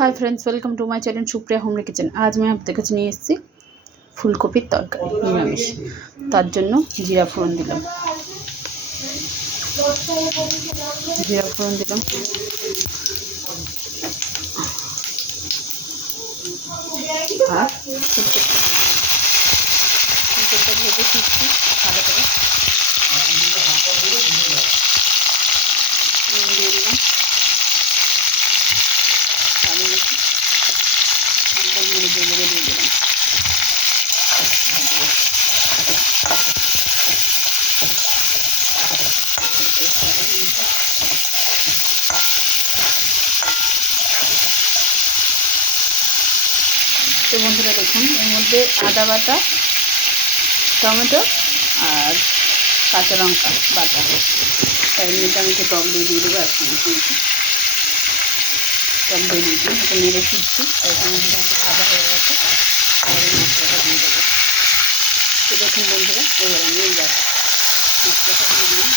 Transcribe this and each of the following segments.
Hi friends, welcome to my channel Supriya home kitchen. आज मैं आपके কাছে নিয়ে এসেছি ফুলকপির তরকারি নিরামিষ। তার জন্য জিরা ফোড়ন দিলাম আর ফুলকপিটা ভেজে দিচ্ছি ভালো করে। নুন দিয়ে দিলাম, কালো মরিচ, গোলমরিচের গুঁড়ো দিয়ে দিলাম। তো বন্ধুরা দেখুন, এর মধ্যে আদা বাটা, টমেটো আর কাঁচা লঙ্কা বাটা, তাই নিয়ে আমি একটু টক দিয়ে দেবো। একসঙ্গে টক দিয়ে দিয়েছি, এটা নেড়ে ফিরছি, তাই মোটামুটি ভাজা হয়ে গেছে। আর এই মশলাটা দিয়ে দেবো। তো দেখুন বন্ধুরা, এবার আমি এই মশলাটা দিয়ে দিলাম।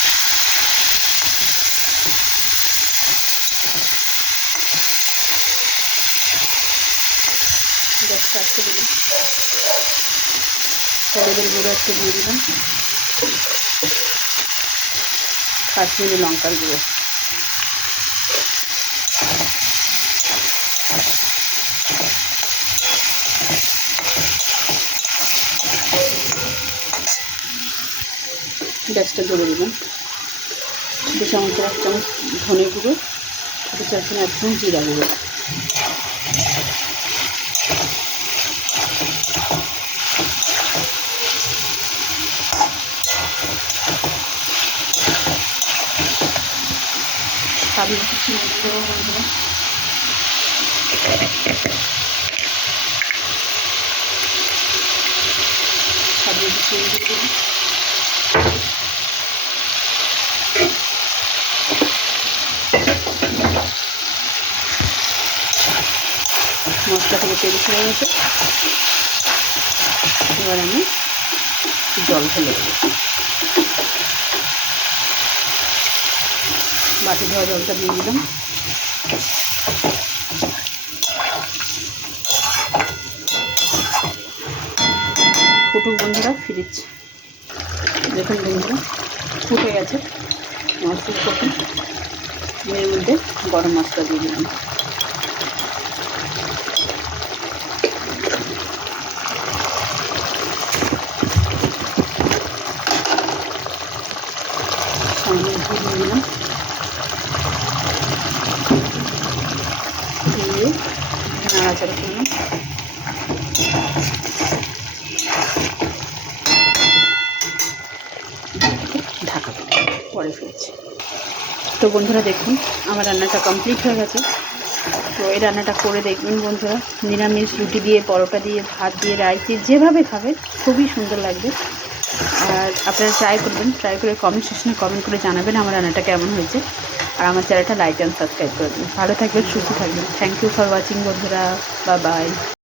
গ্যাসটা আজকে দিলাম, হলুদের গুঁড়ো একটু দিয়ে দিলাম, কাশ্মীরি লঙ্কার গুঁড়ো, গ্যাসটা জোরে দিলাম। ছোটো চামচের 1 চামচ ধনে গুঁড়ো, ছোটো চামচের 1 চামচ জিরা গুঁড়ো, সাদা কিছু মরিচ দেবো বন্ধুরা, সাদা কিছু দিয়ে দেবো। মশলা থেকে তেল ছেড়ে গেছে, এবার আমি জল ফেলে দেবো। বাটি ধোয়া জলটা দিয়ে দিলাম। ফুটুক বন্ধুরা, ফিরিচ্ছি। দেখুন বন্ধুরা, ফুটে গেছে ফুলকপি। এর মধ্যে গরম মশলা দিয়ে দিলাম, সামনে ঘি দিয়ে দিলাম, দিয়ে নাড়াচাড়া করলাম। ঢাকা পরে ফেলছি। তো বন্ধুরা দেখুন, আমার রান্নাটা কমপ্লিট হয়ে গেছে। তো এই রান্নাটা করে দেখবেন বন্ধুরা, নিরামিষ রুটি দিয়ে, পরোটা দিয়ে, ভাত দিয়ে, রাইস দিয়ে, যেভাবে খাবেন খুবই সুন্দর লাগবে। আর আপনারা ট্রাই করবেন, ট্রাই করে কমেন্ট সেকশনে কমেন্ট করে জানাবেন আমার রান্নাটা কেমন হয়েছে। আর আমার চ্যানেলটা লাইক অ্যান্ড সাবস্ক্রাইব করে দেবেন। ভালো থাকবেন, সুস্থ থাকবেন। থ্যাংক ইউ ফর ওয়াচিং বন্ধুরা, বাই বাই।